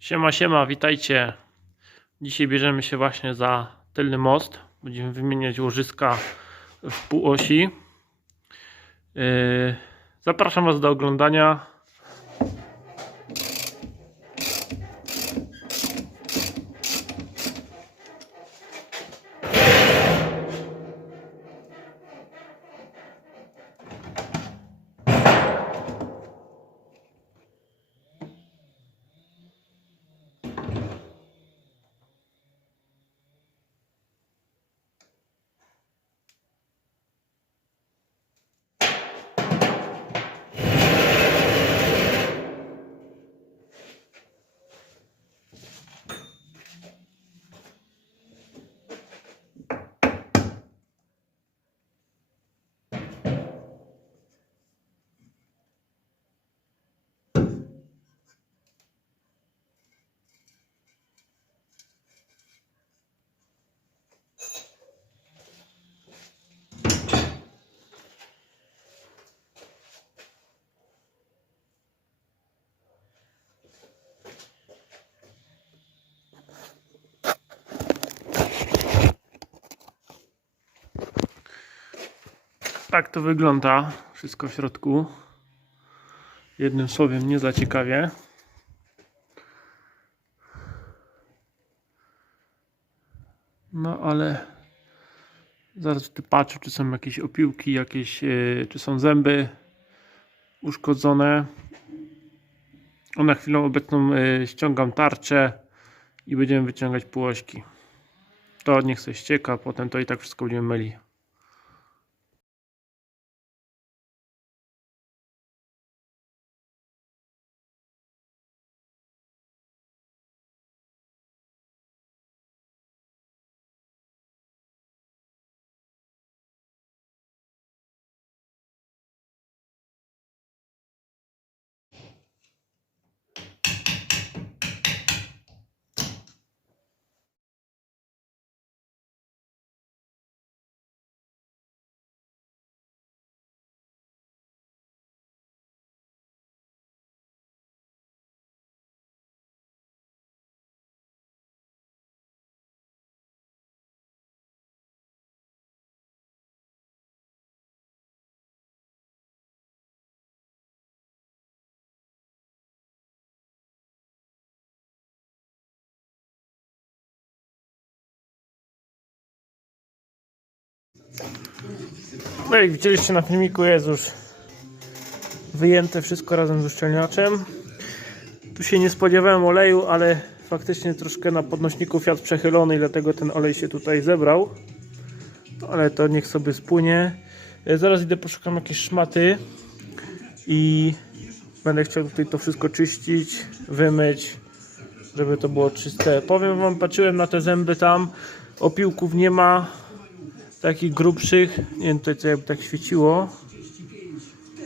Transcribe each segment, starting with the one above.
Siema, siema, witajcie. Dzisiaj bierzemy się właśnie za tylny most. Będziemy wymieniać łożyska w półosi. Yy, Zapraszam Was do oglądania. Tak to wygląda. Wszystko w środku. Jednym słowem nie za ciekawie. No ale zaraz ty patrzę, czy są jakieś opiłki, jakieś, e, czy są zęby uszkodzone. O, na chwilę obecną e, ściągam tarczę i będziemy wyciągać półośki. To niech się ścieka, potem to i tak wszystko będziemy myli. No jak widzieliście na filmiku jest już wyjęte wszystko razem z uszczelniaczem. Tu się nie spodziewałem oleju, ale faktycznie troszkę na podnośniku Fiat przechylony dlatego ten olej się tutaj zebrał. No, ale to niech sobie spłynie. E, Zaraz idę poszukam jakieś szmaty i będę chciał tutaj to wszystko czyścić, wymyć, żeby to było czyste. Powiem wam, patrzyłem na te zęby tam, opiłków nie ma, takich grubszych, nie wiem tutaj co jakby tak świeciło.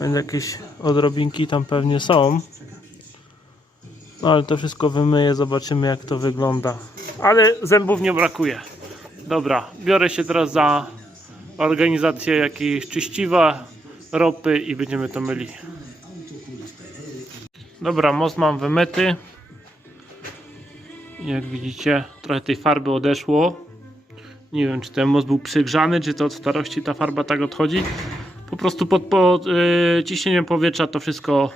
Więc jakieś odrobinki tam pewnie są. No ale to wszystko wymyję, zobaczymy jak to wygląda. Ale zębów nie brakuje. Dobra, biorę się teraz za organizację jakiejś czyściwa ropy i będziemy to myli. Dobra, most mam wymyty. Jak widzicie trochę tej farby odeszło nie wiem, czy ten most był przygrzany, czy to od starości ta farba tak odchodzi. Po prostu pod, pod yy, ciśnieniem powietrza to wszystko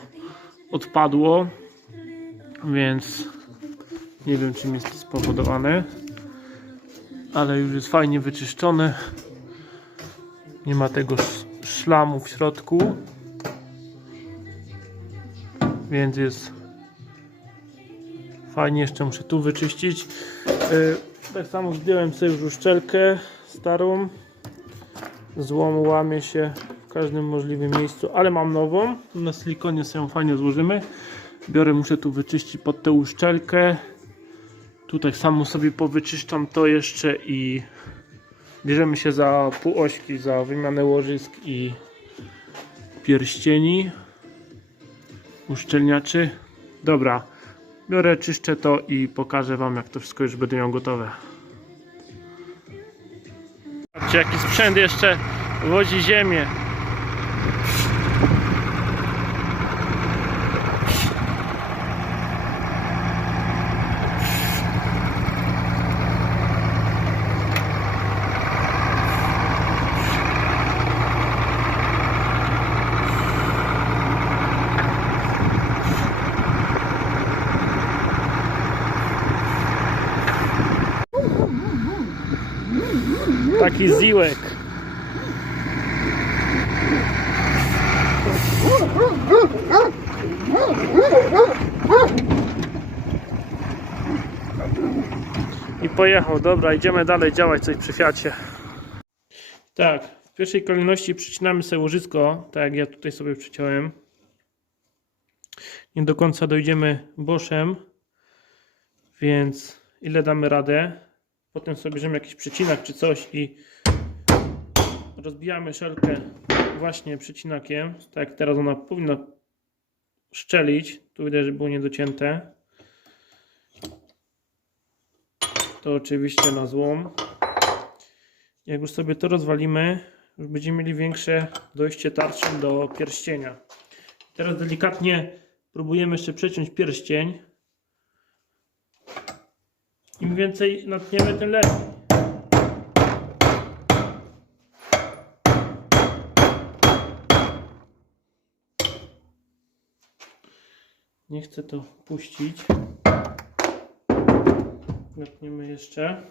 odpadło. Więc nie wiem, czym jest to spowodowane. Ale już jest fajnie wyczyszczone. Nie ma tego sz- szlamu w środku. Więc jest fajnie. Jeszcze muszę tu wyczyścić. Yy, tak samo zdjąłem sobie już uszczelkę starą. Złom łamie się w każdym możliwym miejscu, ale mam nową. Na silikonie sobie ją fajnie złożymy. Biorę, muszę tu wyczyścić pod tę uszczelkę. Tu tak samo sobie powyczyszczam to jeszcze i bierzemy się za półośki, za wymianę łożysk i pierścieni uszczelniaczy. Dobra, biorę, czyszczę to i pokażę wam jak to wszystko już będę miał gotowe. Patrzcie jaki sprzęt jeszcze wozi ziemię. Jaki ziłek. I pojechał. Dobra, idziemy dalej działać coś przy Fiacie. Tak, w pierwszej kolejności przycinamy sobie łożysko, tak jak ja tutaj sobie przyciąłem. Nie do końca dojdziemy boszem, więc ile damy radę. Potem sobie bierzemy jakiś przycinak czy coś i rozbijamy szelkę właśnie przycinakiem. Tak teraz ona powinna szczelić. Tu widać, że było niedocięte. To oczywiście na złom. Jak już sobie to rozwalimy, już będziemy mieli większe dojście tarczą do pierścienia. Teraz delikatnie próbujemy jeszcze przeciąć pierścień. Im więcej natniemy, tym lepiej. Nie chcę to puścić. Natniemy jeszcze.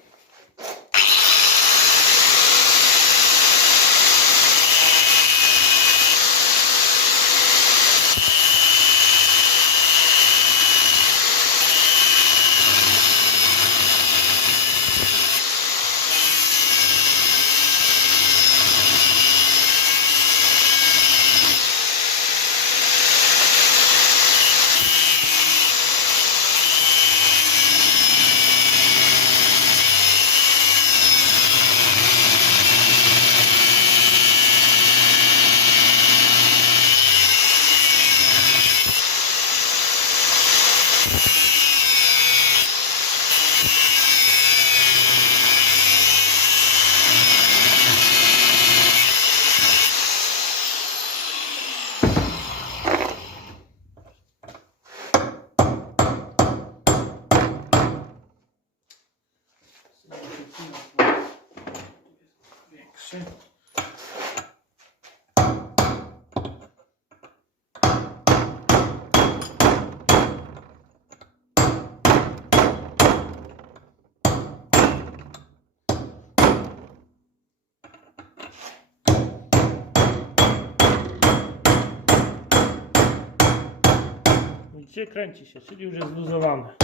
Widzicie, kręci się, czyli już jest zluzowane.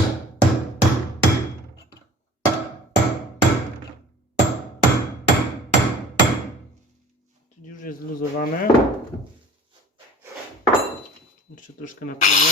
Czyli już jest zluzowane. Jeszcze troszkę napijemy.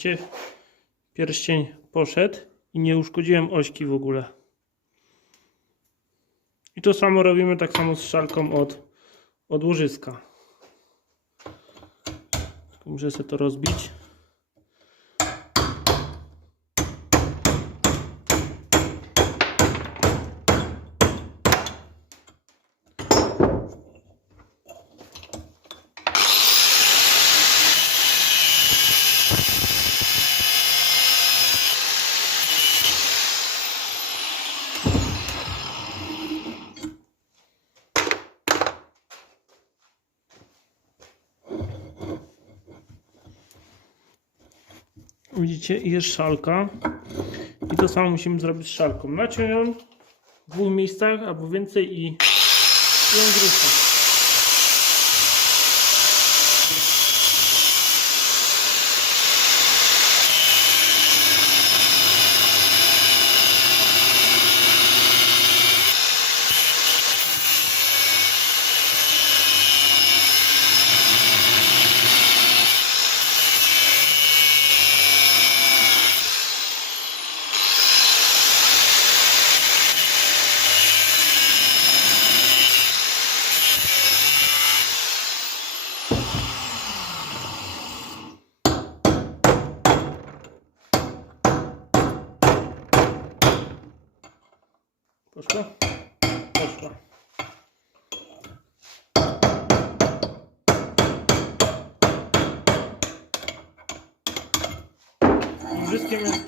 Widzicie? Pierścień poszedł i nie uszkodziłem ośki w ogóle. I to samo robimy tak samo z szalką od, od łożyska. Muszę sobie to rozbić. Widzicie, jest szalka. I to samo musimy zrobić z szalką. Naciąć ją w dwóch miejscach albo więcej i ją zruszać.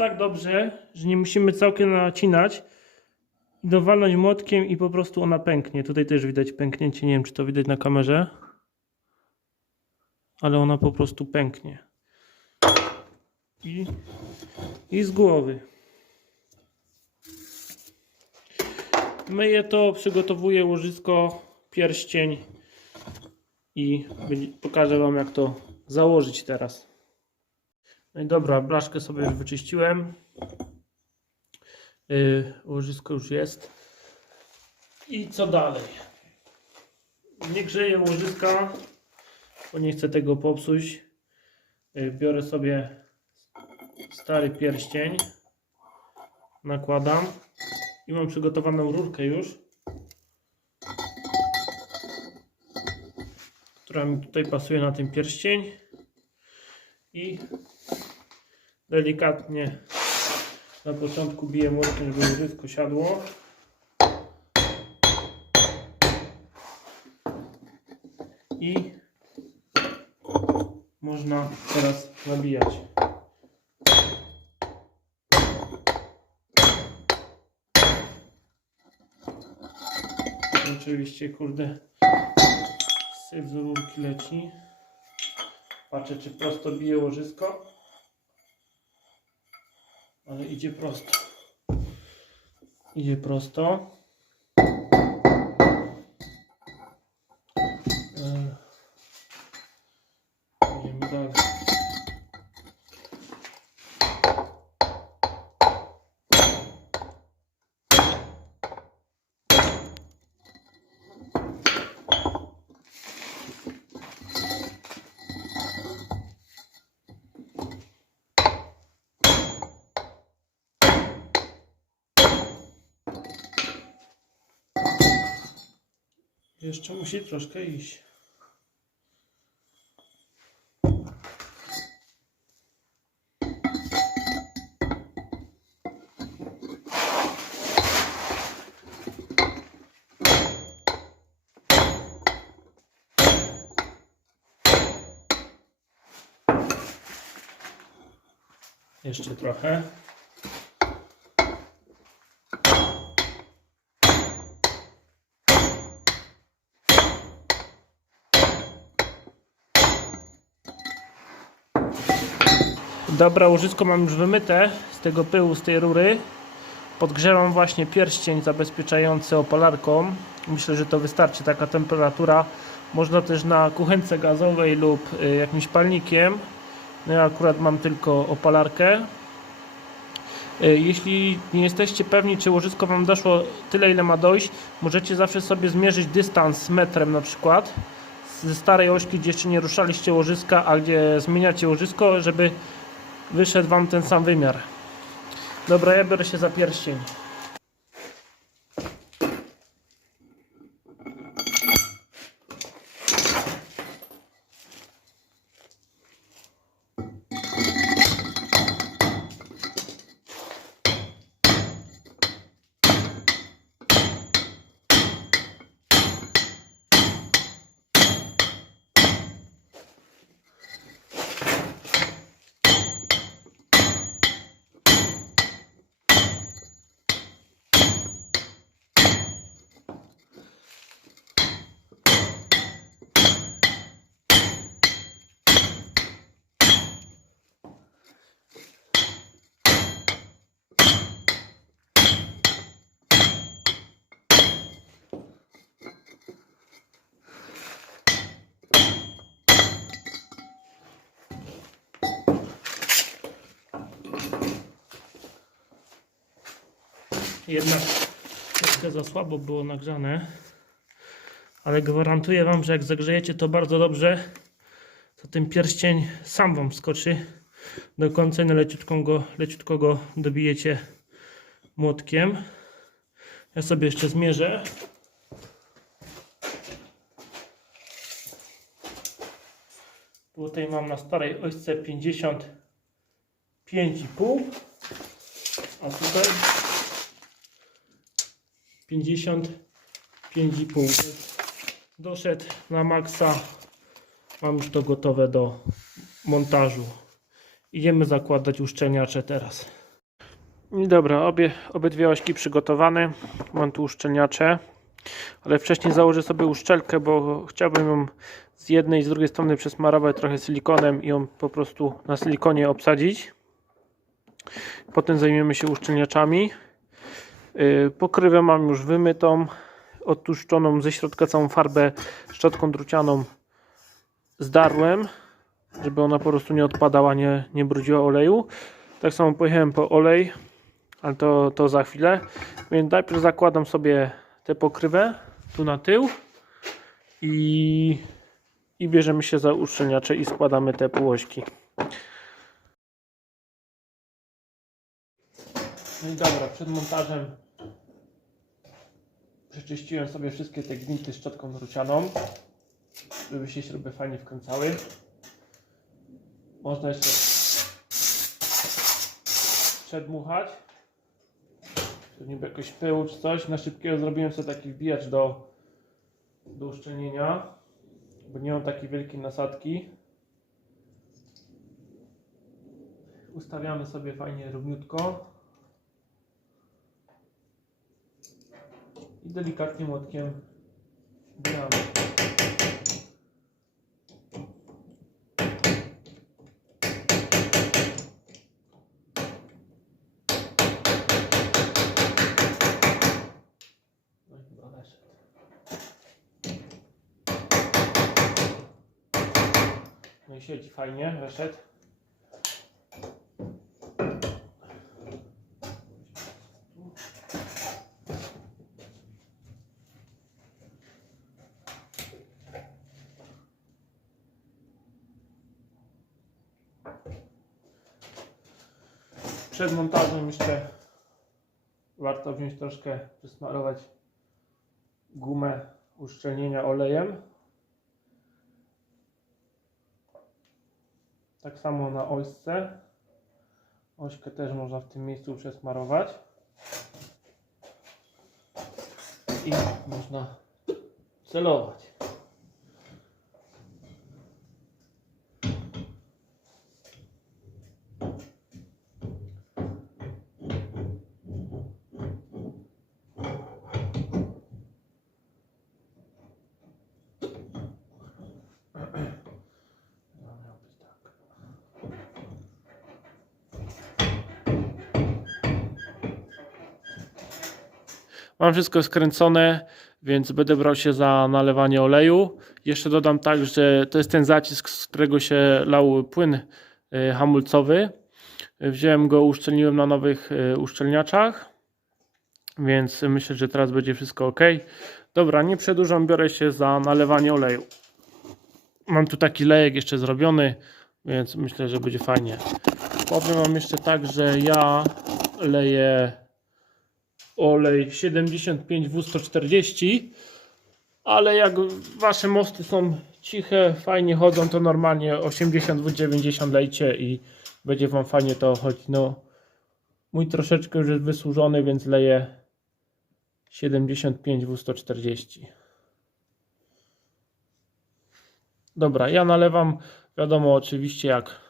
Tak dobrze, że nie musimy całkiem nacinać dowalnąć młotkiem i po prostu ona pęknie. Tutaj też widać pęknięcie, nie wiem czy to widać na kamerze, ale ona po prostu pęknie. I, i z głowy. Myję to, przygotowuję łożysko, pierścień i pokażę Wam jak to założyć teraz. No i dobra, blaszkę sobie już wyczyściłem. Yy, łożysko już jest. I co dalej? Nie grzeję łożyska, bo nie chcę tego popsuć. Yy, biorę sobie stary pierścień. Nakładam. I mam przygotowaną rurkę już. Która mi tutaj pasuje na ten pierścień. I delikatnie na początku biję młotkiem, żeby łożysko siadło. I można teraz nabijać. Oczywiście, kurde, syf z leci. Patrzę, czy prosto bije łożysko. Ale idzie prosto. Idzie prosto. E, Idziemy dalej. Jeszcze musi troszkę iść. Jeszcze trochę. Dobra, łożysko mam już wymyte z tego pyłu, z tej rury. Podgrzewam właśnie pierścień zabezpieczający opalarką. Myślę, że to wystarczy taka temperatura. Można też na kuchence gazowej lub y, jakimś palnikiem. No ja akurat mam tylko opalarkę. Y, Jeśli nie jesteście pewni, czy łożysko Wam doszło tyle, ile ma dojść, możecie zawsze sobie zmierzyć dystans metrem na przykład ze starej ośki, gdzie jeszcze nie ruszaliście łożyska, a gdzie zmieniacie łożysko, żeby wyszedł Wam ten sam wymiar. Dobra, ja biorę się za pierścień. Jednak troszkę za słabo było nagrzane. Ale gwarantuję Wam, że jak zagrzejecie to bardzo dobrze, to ten pierścień sam Wam skoczy do końca i leciutko go, leciutko go dobijecie młotkiem. Ja sobie jeszcze zmierzę. Tutaj mam na starej ośce 55,5 a tutaj 55,5. Doszedł na maksa. Mam już to gotowe do montażu. Idziemy zakładać uszczelniacze teraz. I dobra, obie, obydwie ośki przygotowane. Mam tu uszczelniacze. Ale wcześniej założę sobie uszczelkę, bo chciałbym ją z jednej i z drugiej strony przesmarować trochę silikonem i ją po prostu na silikonie obsadzić. Potem zajmiemy się uszczelniaczami. Yy, Pokrywę mam już wymytą, odtłuszczoną ze środka całą farbę szczotką drucianą zdarłem, żeby ona po prostu nie odpadała, nie, nie brudziła oleju. Tak samo pojechałem po olej, ale to, to za chwilę. Więc najpierw zakładam sobie tę pokrywę tu na tył i, i bierzemy się za uszczelniacze i składamy te półośki. Dobra, przed montażem przeczyściłem sobie wszystkie te gwinty szczotką drucianą, żeby się śruby fajnie wkręcały. Można jeszcze przedmuchać, żeby niby jakoś pył czy coś. Na szybkiego zrobiłem sobie taki wbijacz do, do uszczelnienia, bo nie mam takiej wielkiej nasadki. Ustawiamy sobie fajnie równiutko. I delikatnie młotkiem wbijamy. No i chyba. No i siedzi fajnie, weszedł. Przed montażem jeszcze warto wziąć troszkę, przysmarować gumę uszczelnienia olejem. Tak samo na ośce. Ośkę też można w tym miejscu przesmarować. I można celować. Mam wszystko skręcone, więc będę brał się za nalewanie oleju. Jeszcze dodam tak, że to jest ten zacisk, z którego się lał płyn y, hamulcowy. Wziąłem go, uszczelniłem na nowych y, uszczelniaczach, więc myślę, że teraz będzie wszystko ok. Dobra, nie przedłużam, biorę się za nalewanie oleju. Mam tu taki lejek jeszcze zrobiony, więc myślę, że będzie fajnie. Powiem Wam jeszcze tak, że ja leję olej 75 W140, ale jak Wasze mosty są ciche, fajnie chodzą, to normalnie 80 W90 lejcie i będzie Wam fajnie to chodzić. No, mój troszeczkę już jest wysłużony, więc leję 75 W140. Dobra, ja nalewam, wiadomo oczywiście jak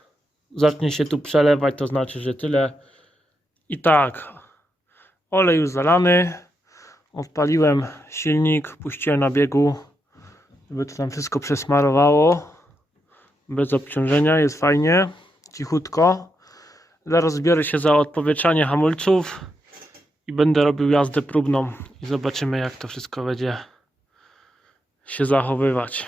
zacznie się tu przelewać, to znaczy, że tyle. I tak, olej już zalany, odpaliłem silnik, puściłem na biegu, żeby to tam wszystko przesmarowało, bez obciążenia, jest fajnie, cichutko. Zaraz zbiorę się za odpowietrzanie hamulców i będę robił jazdę próbną i zobaczymy jak to wszystko będzie się zachowywać.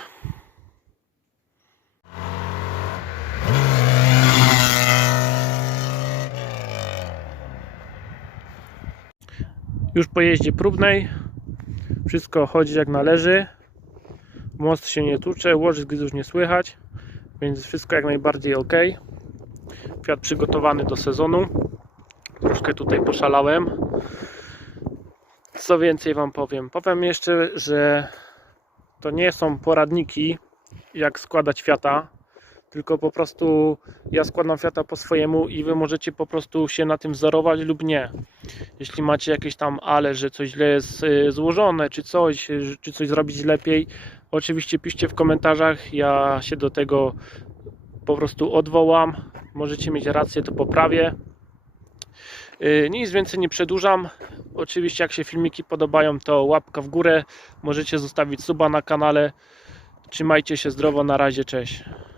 Już po jeździe próbnej wszystko chodzi jak należy. Most się nie tucze, łożysk już nie słychać, więc wszystko jak najbardziej ok. Fiat przygotowany do sezonu. Troszkę tutaj poszalałem. Co więcej Wam powiem? Powiem jeszcze, że to nie są poradniki, jak składać Fiata, tylko po prostu ja składam Fiata po swojemu i wy możecie po prostu się na tym wzorować lub nie. Jeśli macie jakieś tam ale, że coś źle jest y, złożone, czy coś, y, czy coś zrobić lepiej, oczywiście piszcie w komentarzach, ja się do tego po prostu odwołam. Możecie mieć rację, to poprawię. Y, Nic więcej nie przedłużam. Oczywiście jak się filmiki podobają, to łapka w górę. Możecie zostawić suba na kanale. Trzymajcie się zdrowo, na razie, cześć.